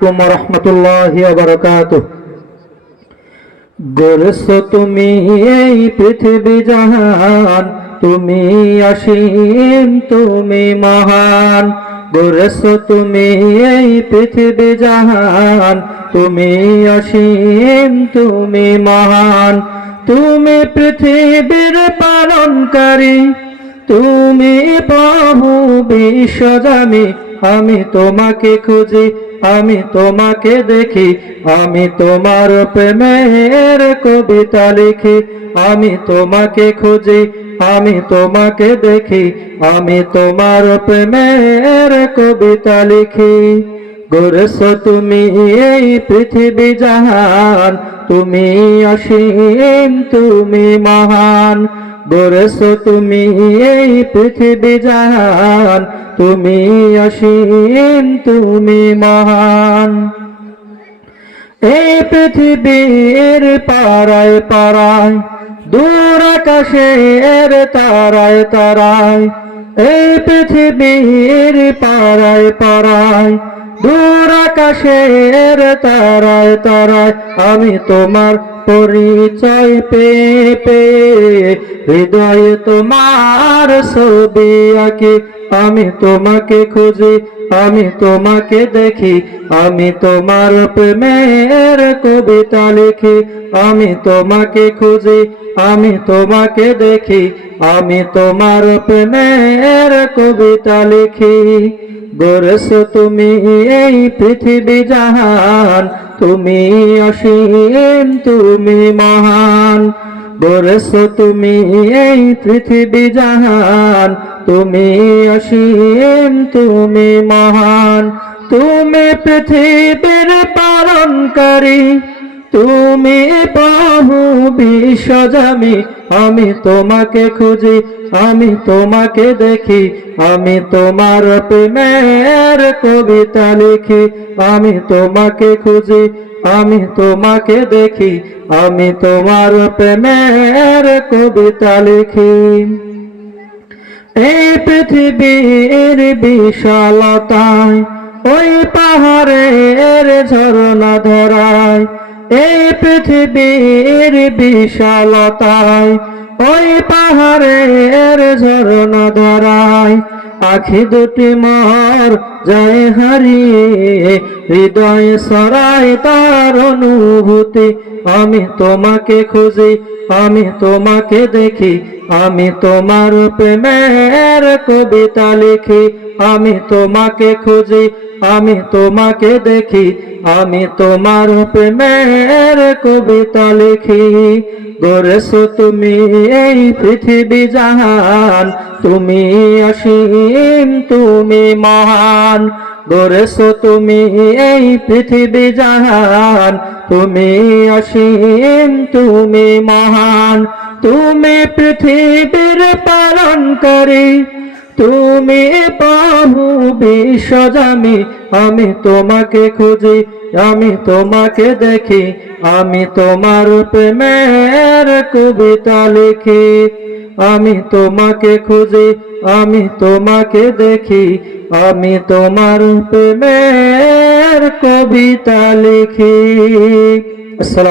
ওয়া রাহমাতুল্লাহি ওয়া বারাকাতুহু। গড়েছো তুমি এই পৃথিবী জাহান, তুমি অসীম তুমি মহান। গড়েছো তুমি এই পৃথিবী জাহান, তুমি অসীম তুমি মহান। তুমি পৃথিবীর পালনকারী, তুমি প্রভু বিশ্বজামি। আমি তোমাকে খুঁজি, আমি তোমাকে দেখি, আমি তোমার প্রেমের কবিতা লিখি। আমি তোমাকে খুঁজি, আমি তোমাকে দেখি, আমি তোমার প্রেমের কবিতা লিখি। গড়েছো তুমি এই পৃথিবী জাহান, তুমি অসীম তুমি মহান। গড়েছো তুমি এই পৃথিবী জাহান, তুমি অসীম তুমি মহান। এই পৃথিবীর পারায় পারায়, দূর আকাশের তারায় তারায়। এই পৃথিবীর পারায় পারায়, দূর আকাশের তারায় তারায়। আমি তোমার পরিচয় পেয়ে পেয়ে হৃদয়ে তোমার ছবি আঁকি। আমি তোমাকে খুঁজি, আমি তোমাকে দেখি, আমি তোমার প্রেমের কবিতা লিখি। আমি তোমাকে খুঁজি, আমি তোমাকে দেখি, আমি তোমার প্রেমের কবিতা লিখি। গড়েছো তুমি এই পৃথিবী জাহান, তুমি অসীম তুমি মহান। গড়েছো তুমি এই পৃথিবী জাহান, তুমি অসীম তুমি মহান। তুমি পৃথিবীর পালনকারী, তুমি প্রভু বিশ্বজামি। আমি তোমাকে খুঁজি, আমি তোমাকে দেখি, আমি তোমার প্রেমের কবিতা লিখি। আমি তোমাকে খুঁজি, আমি তোমাকে দেখি, আমি তোমার প্রেমের কবিতা লিখি। এই পৃথিবীর বিশালতায়, ওই পাহাড়ের ঝরনা ধরায়। এই পৃথিবীর বিশালতায়, ওই পাহাড়ের ঝরনা ধরায়। আখি দুটি মোর যায় হারিয়ে, হৃদয়ে ছড়ায় তার অনুভূতি। আমি তোমাকে খুঁজি, আমি তোমাকে দেখি, আমি তোমার প্রেমের কবিতা লিখি। আমি তোমাকে খুঁজি, আমি তোমাকে দেখি, আমি তোমার প্রেমের কবিতা লিখি। গড়েছো তুমি এই পৃথিবী জাহান, তুমি অসীম তুমি মহান। গড়েছো তুমি এই পৃথিবী জাহান, তুমি অসীম তুমি মহান। তুমি পৃথিবীর পালনকারী, তুমি প্রভু বিশ্বজামি। আমি তোমাকে খুঁজি, আমি তোমাকে দেখি, আমি তোমার প্রেমের কবিতা লিখি। আমি তোমাকে খুঁজি, আমি তোমাকে দেখি, আমি তোমার প্রেমের কবিতা লিখি। আসসালাম।